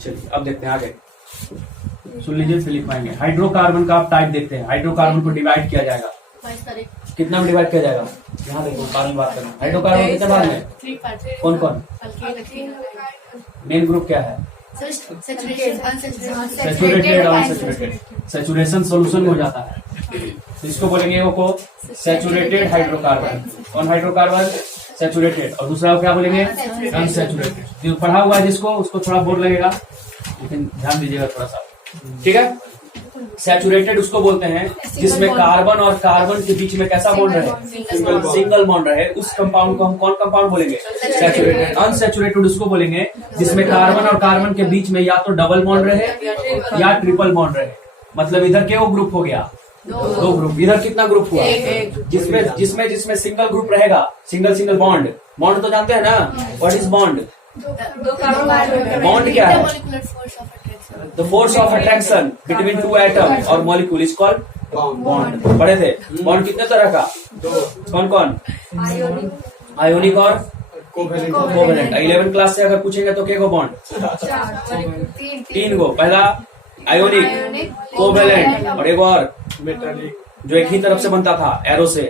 चलिए अब देखते हैं आगे, सुन लीजिए फिर लिख पाएंगे। हाइड्रोकार्बन का आप टाइप देखते हैं। हाइड्रोकार्बन को डिवाइड किया जाएगा, कितना में डिवाइड किया जाएगा? यहाँ देखो कारण बात करना। हाइड्रोकार्बन कितने भाग में? कौन कौन? मेन ग्रुप क्या है? Saturated, unsaturated. सैचुरेशन सोल्यूशन हो जाता है, इसको बोलेंगे वो को सैचुरेटेड हाइड्रोकार्बन। कौन हाइड्रोकार्बन? सैचुरेटेड। और दूसरा क्या बोलेंगे? अनसैचुरेटेड। जो पढ़ा हुआ है जिसको, उसको थोड़ा बोर लगेगा, लेकिन ध्यान दीजिएगा थोड़ा सा, ठीक है। सैचुरेटेड उसको बोलते हैं जिसमें कार्बन और कार्बन के बीच में कैसा बॉन्ड रहे? सिंगल बॉन्ड रहे। उस कंपाउंड को हम कौन कंपाउंड बोलेंगे? सैचुरेटेड। अनसैचुरेटेड उसको बोलेंगे जिसमें कार्बन और कार्बन के बीच में या तो डबल बॉन्ड रहे या ट्रिपल बॉन्ड रहे। मतलब इधर के वो ग्रुप हो गया, दो ग्रुप। इधर कितना ग्रुप हुआ? जिसमें जिसमें जिसमें सिंगल ग्रुप रहेगा, सिंगल बॉन्ड। बॉन्ड तो जानते हैं ना, व्हाट इज बॉन्ड? बॉन्ड क्या है? The force of attraction between two atom और मॉलिक्यूल इज कॉल्ड बॉन्ड। पढ़े थे बॉन्ड कितने तरह का? कौन कौन? आयोनिक और कोवेलेंट। 11 क्लास से अगर पूछेंगे तो क्या बॉन्ड? 3 गो। पहला आयोनिक, कोवेलेंट और एक और मेटालिक, जो एक ही तरफ से बनता था एरो से,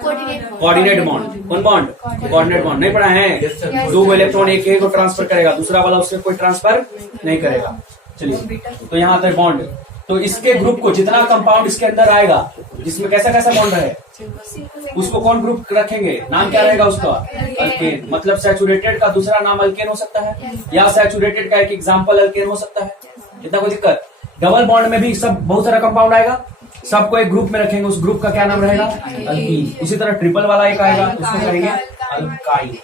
कोऑर्डिनेट बॉन्ड। कौन बॉन्ड? Coordinate bond. नहीं पढ़ा है? 2 इलेक्ट्रॉन एक को ट्रांसफर करेगा, दूसरा वाला उससे कोई ट्रांसफर नहीं करेगा। चलिए, तो यहाँ आता है बॉन्ड। तो इसके ग्रुप को, जितना कंपाउंड इसके अंदर आएगा जिसमें कैसा कैसा बॉन्ड रहे, उसको कौन ग्रुप रखेंगे? नाम क्या रहेगा उसका? अल्केन। मतलब सैचुरेटेड का दूसरा नाम अल्केन हो सकता है, या सैचुरेटेड का एक एग्जाम्पल अल्केन हो सकता है। इतना कोई दिक्कत? डबल बॉन्ड में भी सब बहुत सारा कंपाउंड आएगा, सबको एक ग्रुप में रखेंगे, उस ग्रुप का क्या नाम रहेगा? अल्कीन। उसी तरह ट्रिपल वाला एक आएगा, उसको कहेंगे अल्काइल।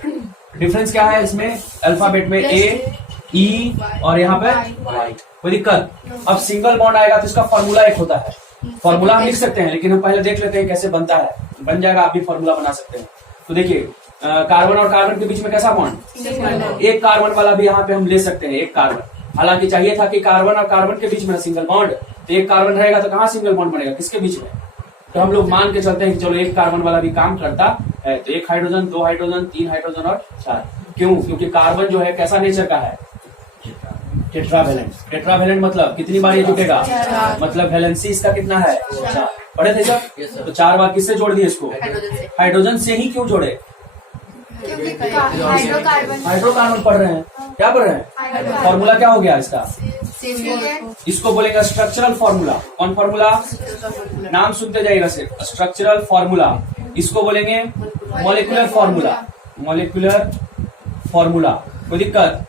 डिफरेंस क्या है इसमें? अल्फाबेट में ए, ई और यहाँ पे वाई। कोई दिक्कत? अब सिंगल बॉन्ड आएगा तो इसका फॉर्मूला एक होता है। फॉर्मूला हम लिख सकते हैं, लेकिन हम पहले देख लेते हैं कैसे बनता है। बन जाएगा, आप भी फॉर्मूला बना सकते हैं। तो देखिए, कार्बन और कार्बन के बीच में कैसा बॉन्ड? एक कार्बन वाला भी यहाँ पे हम ले सकते हैं, एक कार्बन। हालांकि चाहिए था कि कार्बन और कार्बन के बीच में सिंगल बॉन्ड, तो एक कार्बन रहेगा तो कहाँ सिंगल बॉन्ड बनेगा? किसके बीच में? तो हम लोग मान के चलते हैं कि चलो एक कार्बन वाला भी काम करता है, तो 1 हाइड्रोजन, 2 हाइड्रोजन, 3 हाइड्रोजन और 4। क्यों? क्योंकि कार्बन जो है कैसा नेचर का है? टेट्रावेलेंट। टेट्रावेलेंट मतलब कितनी बार ये जुटेगा? मतलब वैलेंसी इसका कितना है? 4। पढ़े थे सर? तो 4 बार किससे जोड़ दिए इसको? हाइड्रोजन से ही। क्यों जोड़े? हाइड्रोकार्बन पढ़ रहे हैं। क्या पढ़ रहे हैं? फॉर्मूला क्या हो गया इसका? इसको बोलेगा स्ट्रक्चरल फॉर्मूला। कौन फॉर्मूला? नाम सुनते जाइएगा सिर्फ, स्ट्रक्चरल फॉर्मूला। इसको बोलेंगे मॉलिक्यूलर फॉर्मूला। Molecular formula. कोई दिक्कत?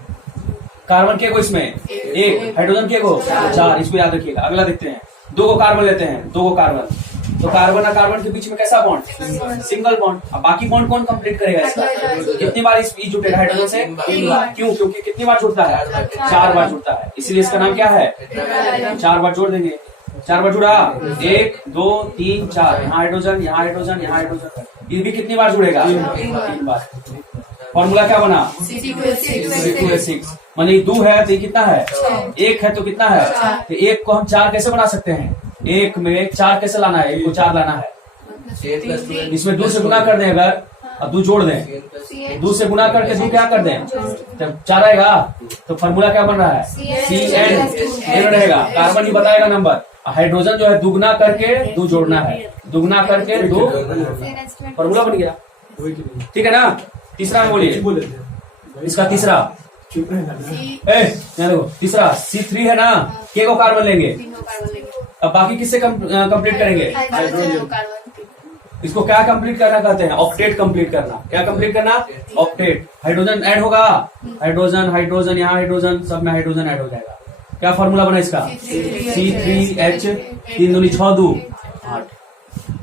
कार्बन के को इसमें 1, हाइड्रोजन के को 4, इसको याद रखिएगा। अगला देखते हैं, 2 को कार्बन लेते हैं, 2 को कार्बन। तो कार्बन और कार्बन के बीच में कैसा बॉन्ड? Single bond. अब बाकी बॉन्ड कौन कंप्लीट करेगा इसका? कितनी बार इस जुटेगा हाइड्रोजन से? 3 बार। क्यों? क्योंकि कितनी बार जुड़ता है? 4 बार जुड़ता है, इसलिए इसका नाम क्या है? 4 बार जोड़ देंगे। 4 बार जुड़ा, 1, 2, 3, 4। यहाँ हाइड्रोजन, यहाँ हाइड्रोजन, यहाँ हाइड्रोजन। ये भी कितनी बार जुड़ेगा? 3 बार। फॉर्मूला क्या बना? C2H6। मानी 2 है तो कितना है? 1 है तो कितना है? तो 1 को हम 4 कैसे बना सकते हैं? 1 में 4 कैसे लाना है? 1 को 4 लाना है, इसमें 2 से गुना कर दें अगर, अब 2 जोड़ दें, 2 से गुना करके 2 क्या कर दें? जब 4 आएगा तो फॉर्मूला क्या बन रहा है? CN रहेगा। कार्बन ही बताएगा नंबर। हाइड्रोजन जो है दुगना करके 2 जोड़ना है, दुगना करके 2, फॉर्मूला बन गया। ठीक है ना? तीसरा में बोलिए, इसका तीसरा देखो, तीसरा C3 है ना? के को कार्बन लेंगे। अब बाकी किससे कंप्लीट करेंगे? इसको क्या कंप्लीट करना कहते हैं? ऑक्टेट कंप्लीट करना। क्या कंप्लीट करना? ऑक्टेट। हाइड्रोजन ऐड होगा, हाइड्रोजन, हाइड्रोजन, यहाँ हाइड्रोजन, सब में हाइड्रोजन ऐड हो जाएगा। क्या फॉर्मूला बना इसका? C3H, 3 दूनी 6, 2 8।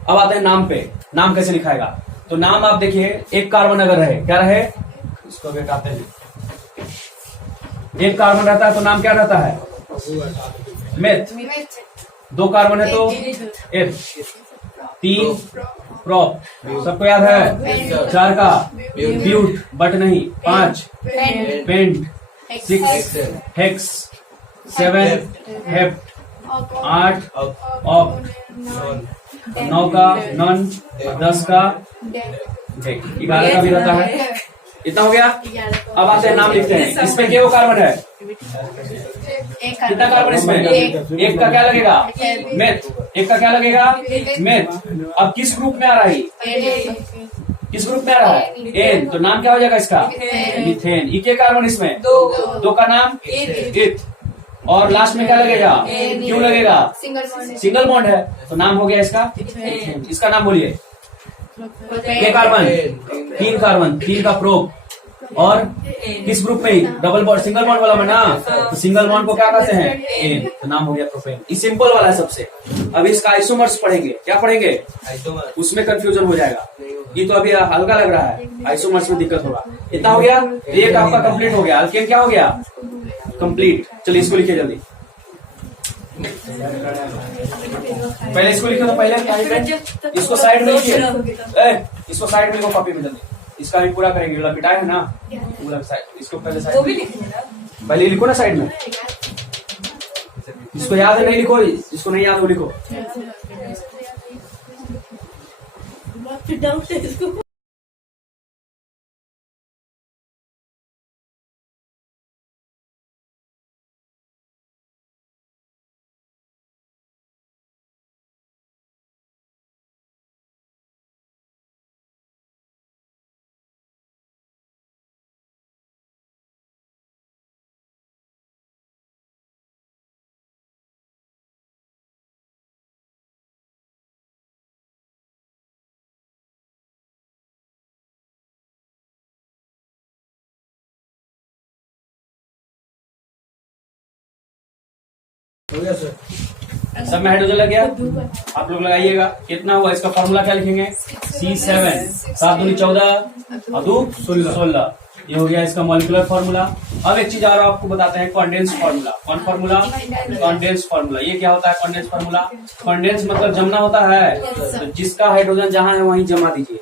अब आते हैं नाम पे। नाम कैसे लिखाएगा? तो नाम आप देखिए, एक कार्बन अगर रहे, क्या रहे? इसको बेटाते हैं, एक कार्बन रहता है तो नाम क्या रहता है? मेथ। 2 कार्बन है तो F, 3 प्रॉप, सबको याद है? 4 का ब्यूट, बट नहीं। 5 पेंट, 6 हेक्स, 7 हेप्ट, 8 ऑक्ट, 9 का नॉन, 10 का डेक, 11 का भी रहता है। इतना हो गया। अब आते हैं नाम लिखते हैं। इसमें क्या वो कार्बन है? कितना कार्बन इसमें? एक का क्या लगेगा? मेथ। एक का क्या लगेगा? मेथ। अब किस ग्रुप में आ रहा है? किस ग्रुप में आ रहा है? एन। तो नाम क्या हो जाएगा इसका? मीथेन। ये क्या कार्बन इसमें? दो का नाम इथ। और लास्ट में क्या लगेगा? क्यों लगेगा? सिंगल बॉन्ड है तो नाम हो गया इसका। इसका नाम बोलिए। के कार्बन? तीन कार्बन, तीन का प्रोप। और किस ग्रुप में? डबल बॉन्ड, सिंगल बॉन्ड वाला में ना, तो सिंगल बॉन्ड को क्या कहते हैं? एन। तो नाम हो गया प्रोपेन। ये सिंपल वाला है सबसे। अब इसका आइसोमर्स पढ़ेंगे। क्या पढ़ेंगे? उसमें कंफ्यूजन हो जाएगा। ये तो अभी हल्का लग रहा है, आइसोमर्स में दिक्कत होगा। इतना हो गया। एक आपका कंप्लीट हो गया। अल्केन क्या हो गया? कंप्लीट। चलिए इसको लिखिए जल्दी। पहले इसको लिखो तो पहले इसको साइड में लिखिए। इसको साइड में लिखो कॉपी में जल्दी। इसका भी पूरा करेंगे। पिटाई है ना पूरा साइड। इसको पहले साइड पहले लिखो ना साइड में। इसको याद है नहीं लिखो, इसको नहीं याद वो लिखो। सब में हाइड्रोजन लग गया। आप लोग लगाइएगा। कितना हुआ इसका फॉर्मूला? क्या लिखेंगे? C7। 7 दूनी 14 और 2 16। ये हो गया इसका मॉलिक्यूलर फॉर्मूला। अब एक चीज और आपको बताते हैं, कॉन्डेंस फॉर्मूला। कौन फॉर्मूला? Condense formula. ये क्या होता है कॉन्डेंस फॉर्मूला? कॉन्डेंस मतलब जमना होता है। तो जिसका हाइड्रोजन जहां है वहीं जमा दीजिए।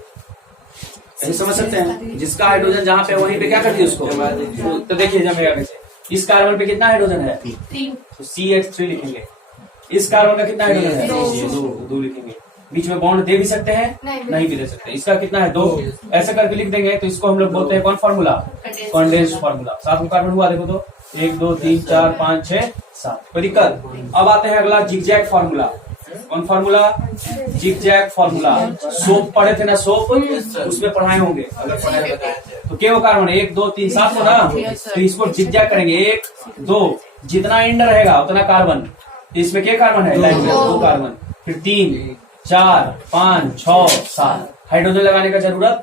ऐसे समझ सकते हैं? जिसका हाइड्रोजन जहां पे वहीं पे क्या कर दिए उसको। तो देखिए जमेगा कैसे। इस कार्बन पे कितना हाइड्रोजन है? तो CH3 लिखेंगे। इस कार्बन का कितना हाइड्रोजन है? दो लिखेंगे। बीच में बॉन्ड दे भी सकते हैं, नहीं भी दे सकते। इसका कितना है? 2। ऐसे करके लिख देंगे तो इसको हम लोग बोलते हैं कौन फॉर्मूला? Condense formula. 7 कार्बन हुआ देखो तो 1 2 3 4 5 6 7। कोई दिक्कत? अब आते हैं अगला जिगजैग फॉर्मूला। कौन फॉर्मूला? Zigzag formula. सोप पढ़े थे ना, सोप उसमें पढ़ाए होंगे अगर पढ़ाए तो। क्या वो कार्बन 1 2 3 7 हो ना, तो इसको जिगजैग करेंगे। 1 2 जितना एंड रहेगा उतना कार्बन। इसमें क्या कार्बन है? लाइन में 2 कार्बन। फिर 3 4 5 6 7। हाइड्रोजन लगाने का जरूरत?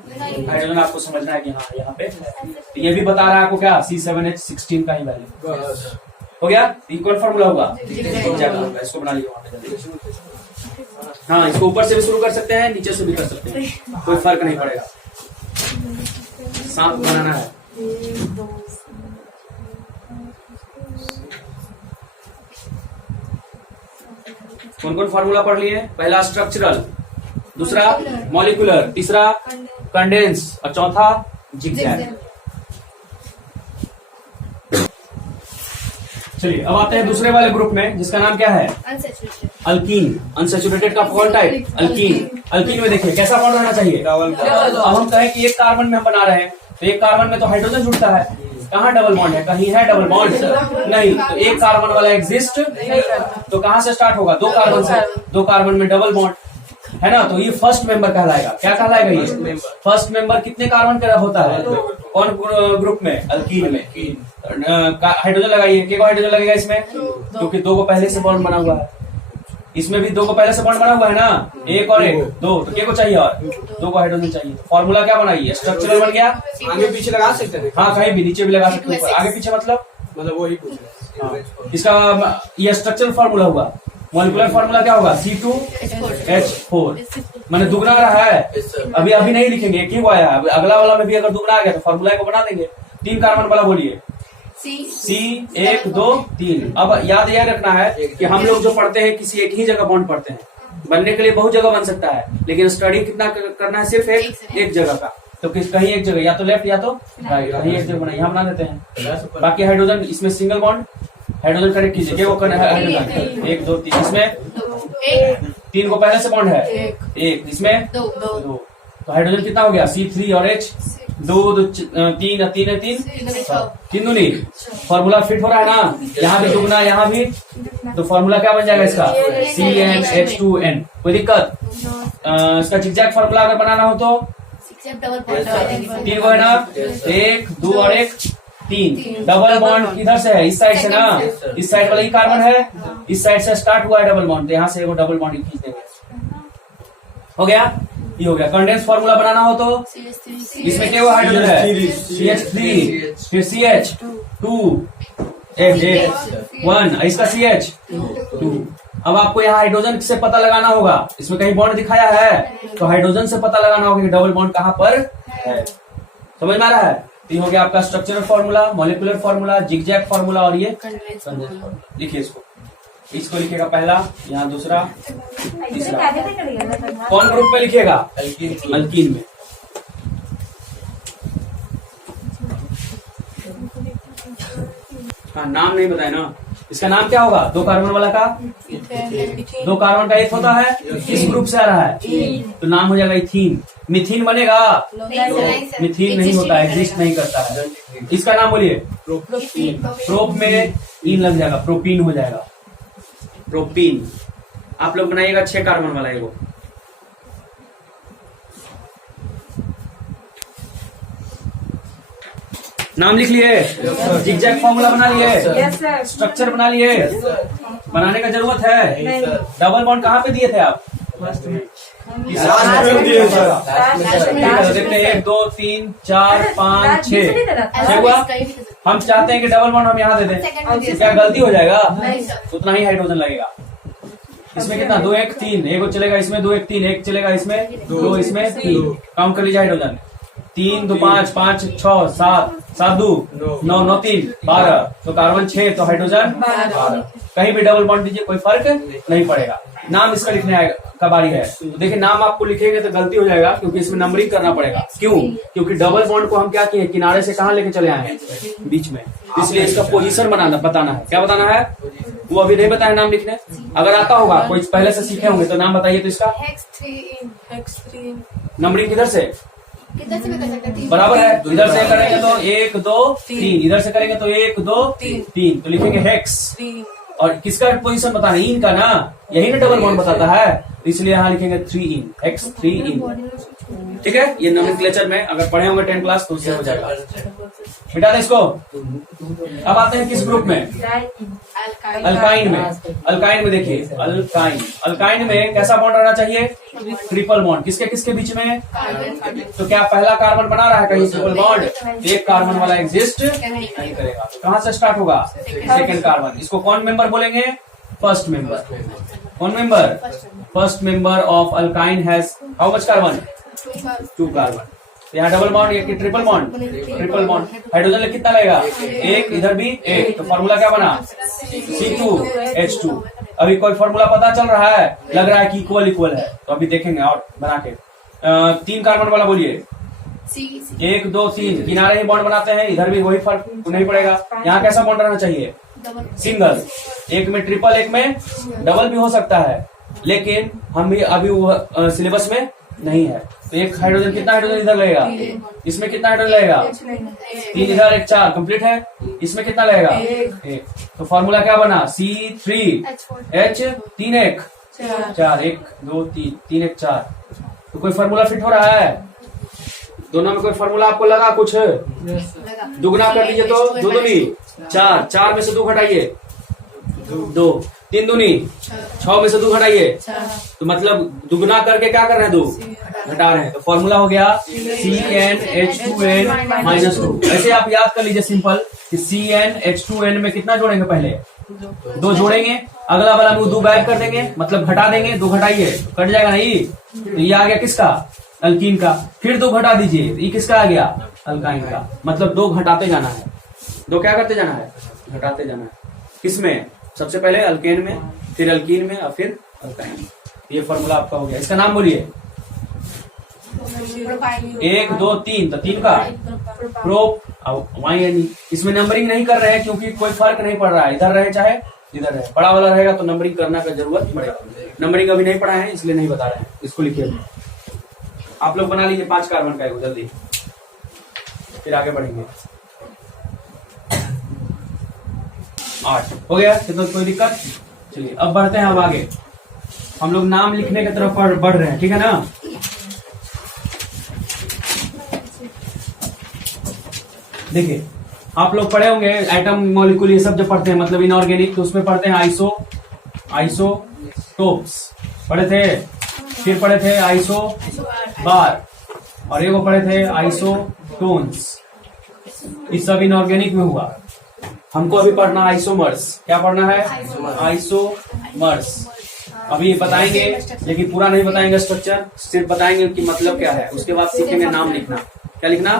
हाइड्रोजन आपको समझना है कि हाँ यहाँ पे। तो ये भी बता रहा है आपको क्या? C7H16 का ही वैल्यू हो गया। कौन फॉर्मूला होगा? इसको बना लीजिए। हाँ, इसको ऊपर से भी शुरू कर सकते हैं, नीचे से भी कर सकते हैं, कोई फर्क नहीं पड़ेगा। सांप बनाना है। कौन कौन फॉर्मूला पढ़ लिए? पहला स्ट्रक्चरल, दूसरा मॉलिक्यूलर, तीसरा कंडेंस और चौथा जिगजैग। चलिए अब आते हैं दूसरे वाले ग्रुप में जिसका नाम क्या है? अल्कीन। अनसैचुरेटेड का कौन टाइप? अल्कीन। अल्कीन में देखिए कैसा बॉन्ड रहना चाहिए? अब हम कहें कि एक कार्बन में हम बना रहे हैं तो एक कार्बन में तो हाइड्रोजन जुड़ता है, कहाँ डबल बॉन्ड है? कहीं है डबल बॉन्ड? नहीं। तो एक कार्बन वाला एग्जिस्ट तो कहाँ से स्टार्ट होगा? 2 कार्बन से। 2 कार्बन में डबल बॉन्ड है ना, तो ये फर्स्ट मेंबर कहलाएगा। क्या कहलाएगा ये? फर्स्ट मेंबर कितने कार्बन का होता है? कौन ग्रुप में? अल्कीन में। हाइड्रोजन लगाइए। कितना हाइड्रोजन लगेगा इसमें? क्योंकि 2 को पहले से बॉन्ड बना हुआ है। इसमें भी 2 को पहले से बॉन्ड बना हुआ है ना, 1 और 1 2। तो क्या को चाहिए? और 2 को हाइड्रोजन चाहिए। तो फॉर्मूला क्या बनाइए? स्ट्रक्चरल बन गया। आगे पीछे लगा सकते हैं? हाँ, कहीं भी नीचे भी लगा सकते हैं। आगे पीछे मतलब वही पूछ। इसका ये स्ट्रक्चरल फॉर्मूला हुआ। मॉलिक्यूलर फॉर्मूला क्या होगा? C2H4। मैंने दुगना रहा है, अभी नहीं लिखेंगे, एक ही हुआ है। अगला वाला में भी अगर दुगना आ गया तो फॉर्मूला को बना देंगे। 3 कार्बन वाला बोलिए। C 1 2 3। अब याद यह रखना है कि हम लोग जो पढ़ते हैं किसी एक ही जगह बॉन्ड पढ़ते हैं। बनने के लिए बहुत जगह बन सकता है, लेकिन स्टडी कितना करना है? सिर्फ एक जगह का। तो कहीं एक जगह, या तो लेफ्ट या तो राइट, कहीं एक जगह बना, यहाँ बना देते हैं। बाकी हाइड्रोजन इसमें सिंगल बॉन्ड, हाइड्रोजन कनेक्ट कीजिए। क्या वो हाइड्रोजन 1 2 3। इसमें 3 को पहले से बॉन्ड है 1, इसमें 2। तो हाइड्रोजन कितना हो गया? C3 और H तीन तीन तीन दूनी। फॉर्मूला फिट हो रहा है ना, यहाँ भी दुगना यहाँ भी, तो फॉर्मूला क्या बन जाएगा इसका CnH2n। कोई दिक्कत? इसका जिगजैग फॉर्मूला अगर बनाना हो तो 3 को है ना, 1 2 और 1 3। डबल बॉन्ड किधर से है? इस साइड से ना, इस साइड वाला ही कार्बन है, इस साइड से स्टार्ट हुआ है डबल बॉन्ड, तो यहाँ से वो डबल बॉन्ड खींच देंगे। हो गया, ये हो गया। कंडेंस फॉर्मूला बनाना हो तो इसमें क्या हुआ हाइड्रोजन है CH3, फिर CH2 1, इसका CH2। अब आपको यहाँ हाइड्रोजन से पता लगाना होगा, इसमें कहीं बॉन्ड दिखाया है तो हाइड्रोजन से पता लगाना होगा कि डबल बॉन्ड कहाँ पर है। समझ में आ रहा है? तो ये हो गया आपका structural formula, molecular formula, zigzag formula और ये कंडेंस फॉर्मूला। लिखिए इसको लिखिएगा पहला, यहाँ दूसरा, तीसरा। कौन ग्रुप में लिखिएगा? अल्कीन में। हाँ, नाम नहीं बताया ना, इसका नाम क्या होगा? 2 कार्बन वाला का 2 कार्बन का एक होता है, किस ग्रुप से आ रहा है? तो नाम हो जाएगा इथीन। मिथीन बनेगा? मिथीन नहीं होता, एग्जिस्ट नहीं करता है। इसका नाम बोलिए प्रोप में इन लग जाएगा, प्रोपीन हो जाएगा, प्रोपीन। आप लोग बनाइएगा 6 कार्बन वाला एगो। नाम लिख लिए, जिगजैग फॉर्मूला बना लिए, स्ट्रक्चर बना लिए, बनाने का जरूरत है। डबल बॉन्ड कहाँ पे दिए थे आप? देखते 1 2 3 4 5 6 हुआ। हम चाहते हैं कि डबल बॉन्ड हम यहाँ दे दें, क्या गलती हो जाएगा? उतना ही हाइड्रोजन लगेगा। इसमें कितना? 2 1 3, एगो चलेगा इसमें, 2 1 3, एक चलेगा इसमें, 2 इसमें 3। काउंट कर लीजिए हाइड्रोजन, 3 2 5 5 6 7 7 2 9 9 3 12, तो कार्बन 6, तो हाइड्रोजन 12। कहीं भी डबल बॉन्ड दीजिए, कोई फर्क नहीं पड़ेगा। नाम इसका लिखने का बारी है, तो देखिए नाम आपको लिखेंगे तो गलती हो जाएगा, क्योंकि इसमें नंबरिंग करना पड़ेगा। क्यों? क्योंकि डबल बॉन्ड को हम क्या किए, किनारे से कहाँ लेके चले आए हैं? बीच में। इसलिए इसका पोजीशन बताना है। क्या बताना है? वो अभी नहीं बताया नाम लिखने। अगर आता होगा, कोई पहले से सीखे होंगे तो नाम बताइए। तो इसका नंबरिंग किधर से बराबर है? तो इधर से करेंगे तो 1 2 3, इधर से करेंगे तो 1 2 3, तो लिखेंगे हेक्स। और किसका पोजीशन बताना? इन का ना, यही ना डबल बॉन्ड बताता है, इसलिए यहाँ लिखेंगे 3 इन, हेक्स 3 इन। ठीक है, ये नोमेनक्लेचर में अगर पढ़े होंगे 10 क्लास तो उससे हो जाएगा। मिटा दें इसको। अब आते हैं किस ग्रुप में? अल्काइन में। अल्काइन में देखिए, अल्काइन में कैसा बॉन्ड रहना चाहिए? Triple bond. किसके किसके बीच में? तो क्या पहला कार्बन बना रहा है कहीं ट्रिपल बॉन्ड? एक कार्बन वाला एग्जिस्ट नहीं करेगा। कहाँ से स्टार्ट होगा? Second carbon. इसको कौन मेंबर बोलेंगे? First member. कौन member? First member of alkyne has how much carbon? 2 carbon. यहाँ डबल बॉन्ड या triple bond? Triple bond. Hydrogen कितना लगेगा? 1, इधर भी 1, तो फॉर्मूला क्या बना? C2H2। अभी कोई फॉर्मूला पता चल रहा है? लग रहा है कि इक्वल है, तो अभी देखेंगे और बना के। 3 कार्बन वाला बोलिए। 1 2 3, किनारे ही बॉन्ड बनाते हैं, इधर भी वही फर्क नहीं पड़ेगा। यहाँ कैसा बॉन्ड रहना चाहिए? सिंगल। एक में ट्रिपल, एक में डबल भी हो सकता है, लेकिन हम भी अभी वो सिलेबस में नहीं है। तो एक हाइड्रोजन, कितना हाइड्रोजन इधर लगेगा? इसमें कितना हाइड्रोजन लगेगा? 3 इधर, 1 4, कंप्लीट है। इसमें कितना लगेगा? 1। तो फॉर्मूला क्या बना? C3H3 1 4, 1 2 3 1 4। तो कोई फॉर्मूला फिट हो रहा है? दोनों में कोई फॉर्मूला आपको लगा कुछ? दुगना कर दीजिए तो 2 दूनी 4, 4 में से 2 घटाइए 2, 3 दूनी 6 में से 2 घटाइए, तो मतलब दुगना करके क्या कर रहे हैं? 2 घटा रहे हैं। तो फॉर्मूला हो गया CnH2n-2। ऐसे आप याद कर लीजिए सिंपल कि CnH2n में कितना जोड़ेंगे? पहले 2 जोड़ेंगे, अगला वाला में 2 बैक कर देंगे, मतलब घटा देंगे। 2 घटाइए, कट जाएगा नहीं। तो ये आ गया किसका? अल्कीन का। फिर 2 घटा दीजिए, ये किसका आ गया? अल्काइन का। मतलब 2 घटाते जाना है। 2 क्या करते जाना है? घटाते जाना है। किसमें? सबसे पहले अल्केन में, फिर अल्कीन में और फिर अल्काइन में। ये फॉर्मूला आपका हो गया। इसका नाम बोलिए। 1 2 3, तो 3 का प्रोप। इसमें नंबरिंग नहीं कर रहे हैं क्योंकि कोई फर्क नहीं पड़ रहा है, इधर रहे चाहे इधर रहे। बड़ा वाला रहेगा तो नंबरिंग करना का जरूरत पड़ेगा। नंबरिंग अभी नहीं पढ़ा है इसलिए नहीं बता रहे हैं। इसको लिखिए। आप लोग बना लीजिए 5 कार्बन का जल्दी। फिर आगे बढ़ेंगे। 8 हो गया, तो कोई दिक्कत? चलिए अब बढ़ते हैं, अब आगे हम लोग नाम लिखने की तरफ बढ़ रहे हैं, ठीक है ना। देखिए आप लोग पढ़े होंगे एटम मॉलिक्यूल ये सब जब पढ़ते हैं, मतलब इनऑर्गेनिक, तो उसमें पढ़ते हैं आइसोटोप्स पढ़े थे, फिर पढ़े थे आइसो बार, और एक पढ़े थे आइसोटोन्स। इस सब इनऑर्गेनिक में हुआ। हमको अभी पढ़ना आइसोमर्स। क्या पढ़ना है? आइसोमर्स। अभी बताएंगे लेकिन पूरा नहीं बताएंगे स्ट्रक्चर, सिर्फ बताएंगे कि मतलब क्या है। उसके बाद सीखेंगे नाम लिखना। क्या लिखना?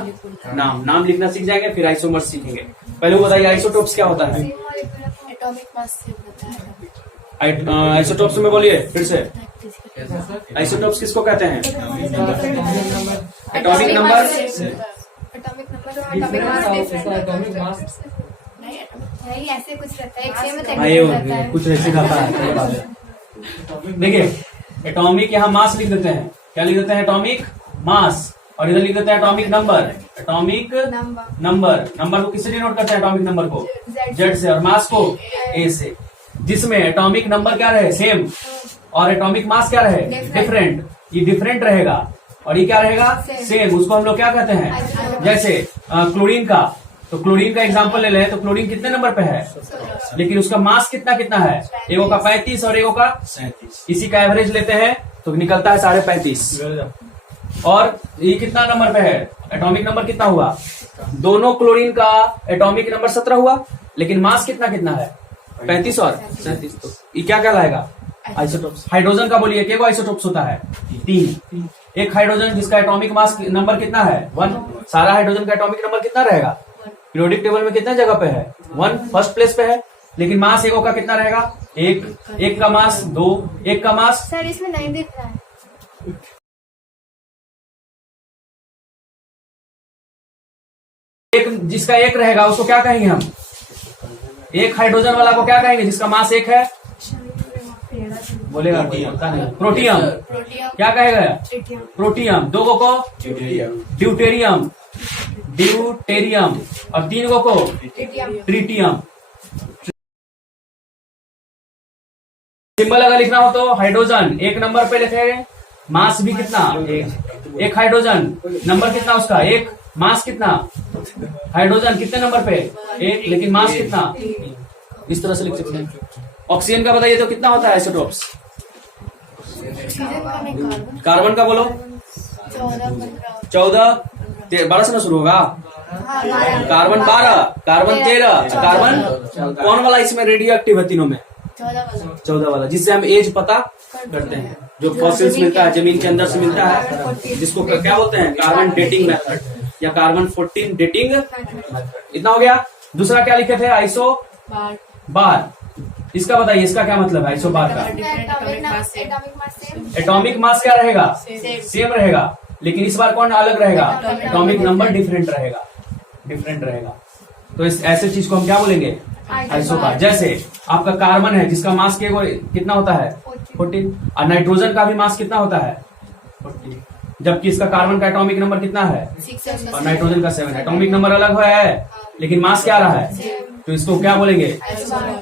नाम लिखना सीख जाएंगे, फिर आइसोमर्स सीखेंगे। पहले वो बताइए आइसोटोप्स क्या होता है? आइसोटोप्स में बोलिए फिर से। आइसोटोप्स किसको कहते हैं? Atomic number. ऐसे कुछ रहता है, हाँ ये कुछ ऐसे खाता है। देखिए एटॉमिक यहाँ मास लिख देते हैं। क्या लिख देते हैं? Atomic mass. और इधर लिख देते हैं एटॉमिक नंबर। एटॉमिक नंबर को किससे डिनोट करते हैं? एटॉमिक नंबर को जेड से, और मास को ए से। जिसमें एटॉमिक नंबर क्या रहे? सेम, और एटॉमिक मास क्या रहे? डिफरेंट। ये डिफरेंट रहेगा और ये क्या रहेगा? सेम। उसको हम लोग क्या कहते हैं? जैसे क्लोरीन का, तो क्लोरीन का एग्जांपल ले लें तो क्लोरीन कितने नंबर पे है? लेकिन उसका मास कितना है? एगो का 35 और एगो का 37। इसी का एवरेज लेते हैं तो निकलता है 35.5। और ये कितना नंबर पे है? एटॉमिक नंबर कितना हुआ? दोनों क्लोरीन का एटॉमिक नंबर 17 हुआ, लेकिन मास कितना है? 35 और 37। तो ये क्या कहलाएगा? आइसोटोप्स। हाइड्रोजन का बोलिए, क्या आइसोटोप्स होता है? 3। एक हाइड्रोजन जिसका एटॉमिक मास नंबर कितना है? 1। सारा हाइड्रोजन का एटॉमिक नंबर कितना रहेगा? पीरियोडिक टेबल में कितना जगह पे है? 1, फर्स्ट प्लेस पे है। लेकिन मास एगो का कितना रहेगा? 1। एक का मास 2, एक का मास। सर इसमें नहीं दिख रहा है। एक जिसका 1 रहेगा उसको क्या कहेंगे हम? एक हाइड्रोजन वाला को क्या कहेंगे जिसका मास 1 है? बोलेगा प्रोटियम। क्या कहेगा? प्रोटियम। 2 को ड्यूटेरियम। और 3 को ट्रिटियम। सिंबल अगर लिखना हो तो हाइड्रोजन 1 नंबर पे लिखेंगे, मास भी कितना? 1 हाइड्रोजन, नंबर कितना उसका? 1। मास कितना? हाइड्रोजन कितने नंबर पे? 1, लेकिन मास कितना? इस तरह से लिख सकते हैं। ऑक्सीजन का बताइए तो कितना होता है आइसोटोप्स? कार्बन का बोलो। 14, 12 से ना शुरू होगा। कार्बन 12, कार्बन 13, कार्बन कौन वाला इसमें रेडियो एक्टिव है? तीनों में 14 वाला, जिससे हम एज पता करते हैं। जो फॉसिल्स मिलता है जमीन के अंदर से मिलता है, जिसको क्या बोलते हैं? कार्बन डेटिंग मेथड या कार्बन 14 डेटिंग मेथड। इतना हो गया। दूसरा क्या लिखे थे? आइसो बार। इसका बताइए, इसका क्या मतलब है आइसो बार का? एटॉमिक मास क्या रहेगा? सेम रहेगा, लेकिन इस बार कौन अलग रहेगा? एटॉमिक नंबर डिफरेंट रहेगा। तो इस ऐसे चीज को हम क्या बोलेंगे? आइसो बार। जैसे आपका कार्बन है जिसका मास कितना होता है? 14। और नाइट्रोजन का भी मास कितना होता है? 14। जबकि इसका कार्बन का एटॉमिक नंबर कितना है? 6 और नाइट्रोजन का 7। एटॉमिक नंबर अलग है लेकिन मास क्या रहा है? तो इसको क्या बोलेंगे?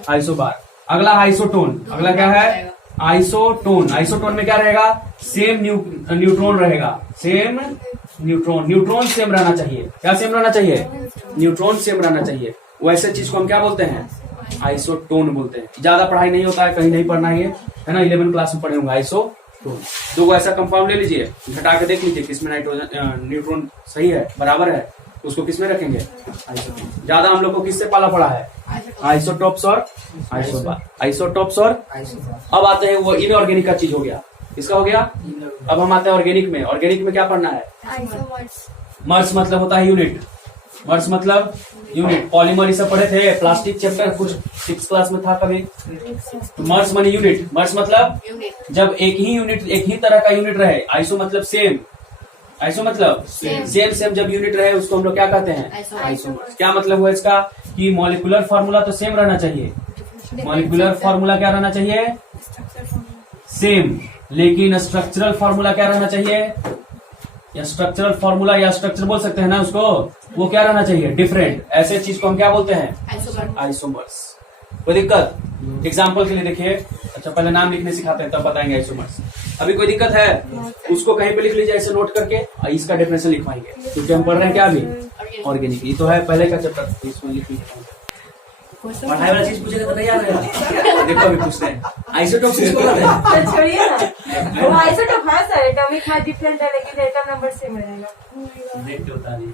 आइसो बार। अगला आइसोटोन। अगला क्या है? आइसोटोन। आइसोटोन में क्या रहेगा? सेम न्यूट्रॉन रहेगा। सेम न्यूट्रॉन सेम रहना चाहिए। क्या सेम रहना चाहिए? न्यूट्रॉन सेम रहना चाहिए। वैसे चीज को हम क्या बोलते हैं? आइसोटोन बोलते हैं। ज्यादा पढ़ाई नहीं होता है, कहीं नहीं पढ़ना है ना। 11 क्लास में पढ़े होंगे आइसोटोन। 2 ऐसा कंपाउंड ले लीजिए, घटा के देख लीजिए किसमें नाइट्रोजन न्यूट्रॉन सही है, बराबर है, उसको किसमें रखेंगे? आइसोटोन। ज्यादा हम लोग को किससे पाला पड़ा है? आइसोटोप्स और आइसोबार। आइसोटोप्स और अब आते हैं वो इनऑर्गेनिक का चीज हो गया। इसका हो गया। अब हम आते हैं ऑर्गेनिक में। ऑर्गेनिक में क्या पढ़ना है? मर्स मतलब होता है यूनिट। मर्स मतलब यूनिट। पॉलीमर ये सब पढ़े थे, प्लास्टिक चैप्टर कुछ 6 क्लास में था कभी। तो मर्स मानी यूनिट। मर्स मतलब जब एक ही तरह का यूनिट रहे। आइसो मतलब सेम। आइसो मतलब सेम जब यूनिट रहे उसको हम लोग क्या कहते हैं? आइसोमर्स। क्या मतलब हुआ इसका? कि मॉलिक्यूलर फॉर्मूला तो सेम रहना चाहिए। मॉलिक्यूलर फॉर्मूला क्या रहना चाहिए? सेम, लेकिन स्ट्रक्चरल फॉर्मूला क्या रहना चाहिए? या स्ट्रक्चरल फॉर्मूला या स्ट्रक्चर बोल सकते हैं ना उसको, वो क्या रहना चाहिए, डिफरेंट। ऐसे चीज को हम क्या बोलते हैं, आइसोमर्स। कोई दिक्कत? एग्जाम्पल के लिए देखिए, अच्छा पहले नाम लिखने सिखाते हैं तब बताएंगे आइसोमर्स। अभी कोई दिक्कत है? उसको कहीं पे लिख लीजिए ऐसे नोट करके, इसका डेफिनेशन लिखवाएंगे क्योंकि हम पढ़ रहे हैं क्या अभी, ऑर्गेनिक। ये तो है पहले का चैप्टर, इसमें लिख लीजिए। पढ़ाई वाला चीज पूछेगा तो नहीं आ रहा है। देखो अभी पूछते हैं आइसोटोप किसको कहते हैं? तो छोड़िए ना, वो आइसोटोप है सर, एटॉमिक मास डिफरेंट है लेकिन एटम नंबर सेम रहेगा। देखते होता नहीं,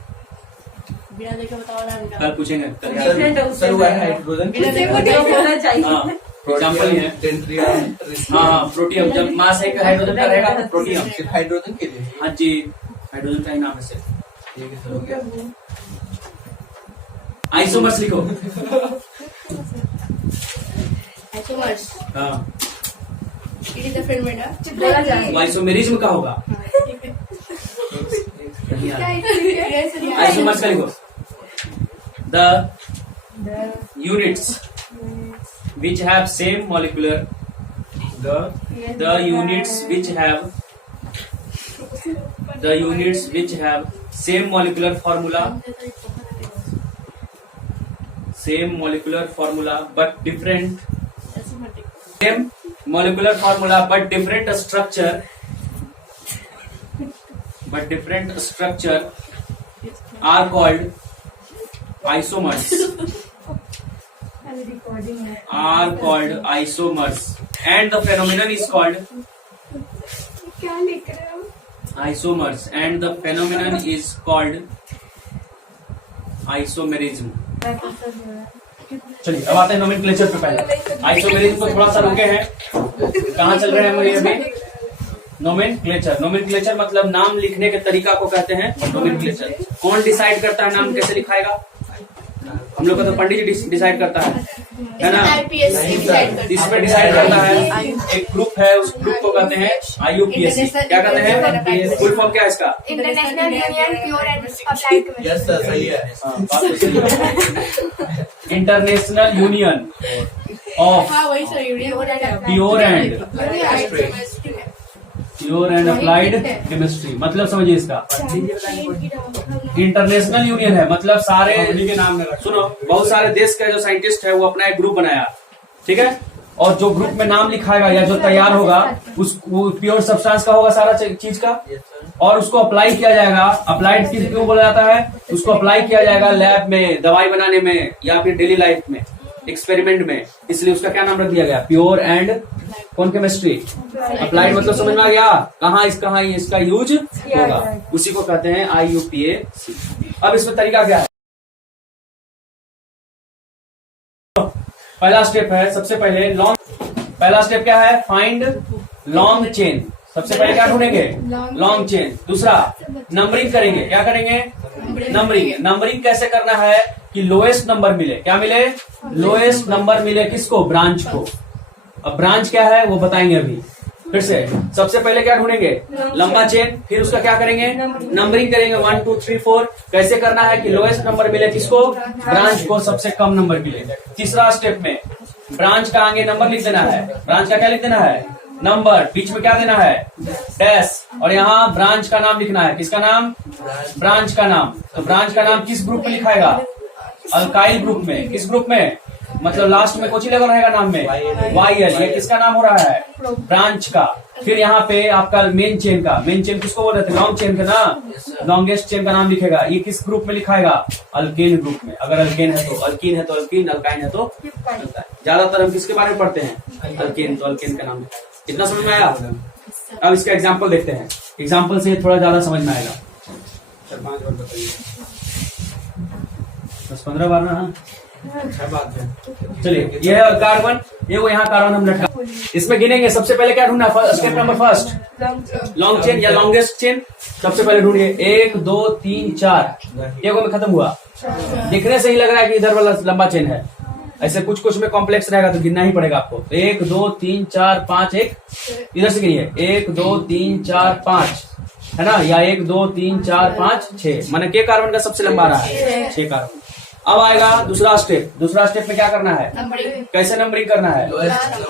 बिना देखे बताओ ना इनका। कल पूछेंगे, कल याद डिफरेंट है सर उससे वो है हाइड्रोजन बिना देखे होना चाहिए। हाँ एग्जाम्पल ही है। हाँ प्रोटियम, जब मास है हाइड्रोजन का रहेगा तो प्रोटियम। सिर्फ हाइड्रोजन के लिए हाँ जी, हाइड्रोजन का ही नाम है सिर्फ। ठीक है सर, हो गया। आइसोमर्स लिखो। आइसोमर्स हाँ इट इज द फीनोमेना बोला जाए। वो आइसोमेरिज्म का होगा। आइसोमर्स का लिखो। The units which have same molecular the units which have same molecular formula but different structure are called isomers and the phenomenon is called isomerism। चलिए अब आते हैं नोमेनक्लेचर पे। पहले आइसोमेरिज्म को थोड़ा सा रुके हैं, कहाँ चल रहे हैं हम ये अभी? नोमेनक्लेचर मतलब नाम लिखने के तरीका को कहते हैं नोमेनक्लेचर। कौन डिसाइड करता है नाम कैसे लिखाएगा? हम लोग का तो पंडित जी डिसाइड करता है ना? इसमें डिसाइड करता है एक ग्रुप है, उस ग्रुप को कहते हैं IUPAC। क्या कहते हैं? फुल फॉर्म क्या है इसका? International union pure and applied chemistry. Yes sir, सही है। बात तो सही है। इंटरनेशनल यूनियन ऑफ हाँ वही sir, union pure and applied chemistry. मतलब समझिए इसका, इंटरनेशनल यूनियन है मतलब सारे के नाम में सुनो, बहुत सारे देश का जो साइंटिस्ट है वो अपना एक ग्रुप बनाया, ठीक है? और जो ग्रुप में नाम लिखाएगा या जो तैयार होगा उस प्योर सब्सटेंस का होगा सारा चीज का, और उसको अप्लाई किया जाएगा। अप्लाइड क्यों बोला जाता है? उसको अप्लाई किया जाएगा लैब में, दवाई बनाने में, या फिर डेली लाइफ में, एक्सपेरिमेंट में। इसलिए उसका क्या नाम रख दिया गया? प्योर एंड कौन केमिस्ट्री? अप्लाइड मतलब समझ में आ गया कहाँ इसका यूज होगा, उसी को कहते हैं IUPAC। अब इसमें तरीका क्या है? पहला स्टेप है, सबसे पहले पहला स्टेप क्या है? Find long chain. सबसे पहले क्या ढूंढेंगे? Long chain. दूसरा नंबरिंग करेंगे। क्या करेंगे? नंबरिंग कैसे करना है कि लोएस्ट नंबर मिले। क्या मिले? लोएस्ट नंबर मिले किसको? ब्रांच को। अब ब्रांच क्या है वो बताएंगे अभी। फिर से सबसे पहले क्या ढूंढेंगे? लंबा चेन। फिर उसका क्या करेंगे? नंबरिंग करेंगे 1 2 3 4। कैसे करना है कि लोएस्ट नंबर मिले किसको? ब्रांच को, सबसे कम नंबर मिले। तीसरा स्टेप में ब्रांच का आगे नंबर लिख देना है। ब्रांच का क्या लिख देना है? नंबर। बीच में क्या देना है? डैश। और यहाँ ब्रांच का नाम लिखना है। किसका नाम? ब्रांच का नाम। तो ब्रांच का नाम किस ग्रुप में लिखाएगा? अल्काइल ग्रुप में। किस ग्रुप में? मतलब लास्ट में कोची लेवल रहेगा नाम में YL। ये किसका नाम हो रहा है? ब्रांच का। फिर यहाँ पे आपका मेन चेन का, मेन चेन किसको बोल रहे थे? लॉन्ग चेन का ना, लॉन्गेस्ट चेन का नाम लिखेगा। ये किस ग्रुप में लिखाएगा? अल्केन ग्रुप में। अगर अल्केन है तो अल्कीन, है तो अल्कीन, अल्काइन है तो अल्काइन। ज्यादातर हम किसके बारे में पढ़ते हैं? अल्केन, तो अल्केन का नाम लिखा। कितना समझ में आया? अब इसका एग्जाम्पल देखते हैं। एग्जाम्पल से थोड़ा ज्यादा समझ में आएगा। 5 बार बताइए। 10-15 बार ना। बात है। चलिए ये है कार्बन, ये वो यहाँ कार्बन हम लटका। इसमें गिनेंगे। सबसे पहले क्या ढूंढना? Step number first, long chain या लॉन्गेस्ट चेन। सबसे पहले ढूंढिए 1 2 3 4। ये में खत्म हुआ। दिखने से ही लग रहा है कि इधर वाला लंबा चेन है। ऐसे कुछ में कॉम्प्लेक्स रहेगा तो गिनना ही पड़ेगा आपको। 1 2 3 4 5। एक इधर से गिनिए 1 2 3 4 5, है ना? या 1 2 3 4 5 6। माने के कार्बन का सबसे लंबा रहा है 6 कार्बन। अब आएगा दूसरा स्टेप। दूसरा स्टेप में क्या करना है? कैसे नंबरिंग करना है?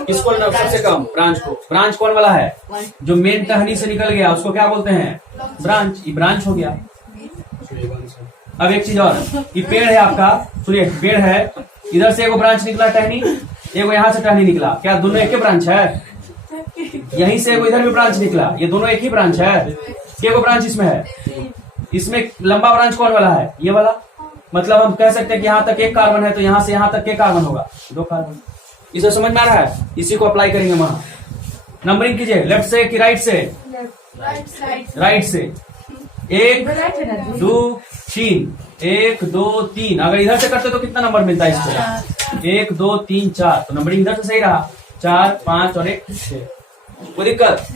किसको? सबसे कम ब्रांच को। ब्रांच कौन वाला है? जो मेन टहनी से निकल गया उसको क्या बोलते हैं? ब्रांच। ये ब्रांच हो गया। अब एक चीज और, ये पेड़ है आपका, सुनिए पेड़ है, इधर से एगो ब्रांच निकला टहनी, एगो यहाँ से टहनी निकला, क्या दोनों एक ही ब्रांच है? यहीं से एगो इधर भी ब्रांच निकला, ये दोनों एक ही ब्रांच है? क्या ब्रांच इसमें है? इसमें लंबा ब्रांच कौन वाला है? ये वाला। मतलब हम कह सकते हैं कि यहाँ तक एक कार्बन है तो यहाँ से यहाँ तक के कार्बन होगा? 2 कार्बन। इसे समझ में आ रहा है? इसी को अप्लाई करेंगे वहां। नंबरिंग कीजिए, लेफ्ट से कि राइट से? राइट से। 1 2 3, 1 2 3। अगर इधर से करते तो कितना नंबर मिलता है इसको? 1 2 3 4। तो नंबरिंग इधर से सही रहा, 4 5 और 1 6। कोई दिक्कत?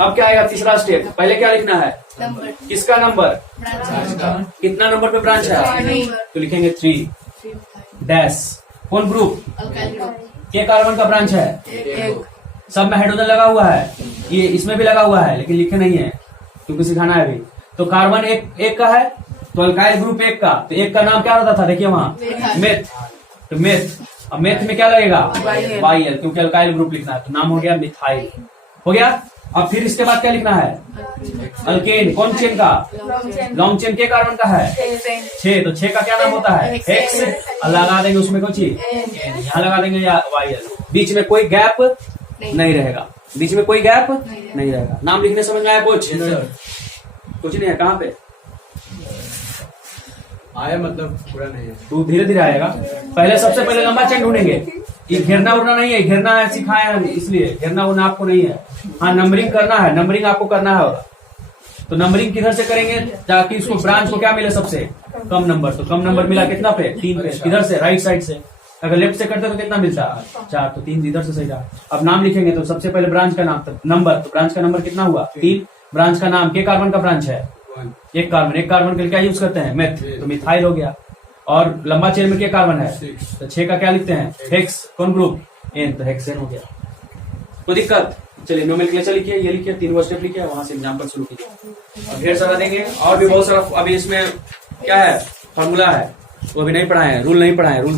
अब क्या आएगा तीसरा स्टेप? पहले क्या लिखना है? नंबर। किसका नंबर? कितना नंबर पे ब्रांच है? तो लिखेंगे 3 डैश। कौन ग्रुप? Alkyl group. के कार्बन का ब्रांच है? एक। सब में हाइड्रोजन लगा हुआ है, ये इसमें भी लगा हुआ है लेकिन लिखे नहीं है क्योंकि सिखाना है अभी। तो कार्बन एक का है, तो अल्काइल ग्रुप 1 का, तो 1 का नाम क्या रहता था? देखिए वहां मेथ। तो मेथ, अब मेथ में क्या लगेगा? वाई एल, क्योंकि अल्काइल ग्रुप लिखना है, तो नाम हो गया मिथाइल। हो गया। अब फिर इसके बाद क्या लिखना है? अल्केन। कौन चेन का? लॉन्ग चेन के कार्बन का है 6, तो 6 का क्या नाम होता है? हेक्स। लगा देंगे उसमें कुछ यहाँ लगा देंगे या वाई एल। बीच में कोई गैप नहीं रहेगा, बीच में कोई गैप नहीं रहेगा। नाम लिखने समझ में आया कुछ? कुछ नहीं है। कहाँ पे आया? मतलब पूरा नहीं है, तू धीरे धीरे आएगा। पहले सबसे पहले लंबा चेन ढूंढेंगे। ये घेरना उड़ना नहीं है, घेरना है सिखाए हम, इसलिए घेरना उड़ना आपको नहीं है। हाँ नंबरिंग करना है, नंबरिंग आपको करना है। तो नंबरिंग किधर से करेंगे ताकि उसको ब्रांच को क्या मिले? सबसे कम नंबर। तो कम नंबर मिला कितना पे? 3 पे। किधर से? राइट साइड से। अगर लेफ्ट से करते तो कितना मिलता? 4, तो 3 इधर से सही रहा। अब नाम लिखेंगे तो सबसे पहले ब्रांच का नाम नंबर, तो ब्रांच का नंबर कितना हुआ? 3। ब्रांच का नाम, के कार्बन का ब्रांच है? 1 कार्बन। 1 कार्बन के लिए क्या यूज करते हैं? मेथ, तो मिथाइल हो गया। और लंबा चेन में क्या कार्बन है? 6। तो 6 का क्या लिखते हैं? हेक्स। कौन ग्रुप? एन, तो हेक्सेन हो गया। कोई दिक्कत? चलिए नोमेनक्लेचर लिखिए, ये लिखिए, 3 स्टेप लिखिए, वहां से एग्जाम्पल शुरू कीजिए। अब ढेर सारा देंगे और भी बहुत सारा। अभी इसमें क्या है? फॉर्मूला है, वो अभी नहीं पढ़ाए हैं, रूल नहीं पढ़ाए हैं। रूल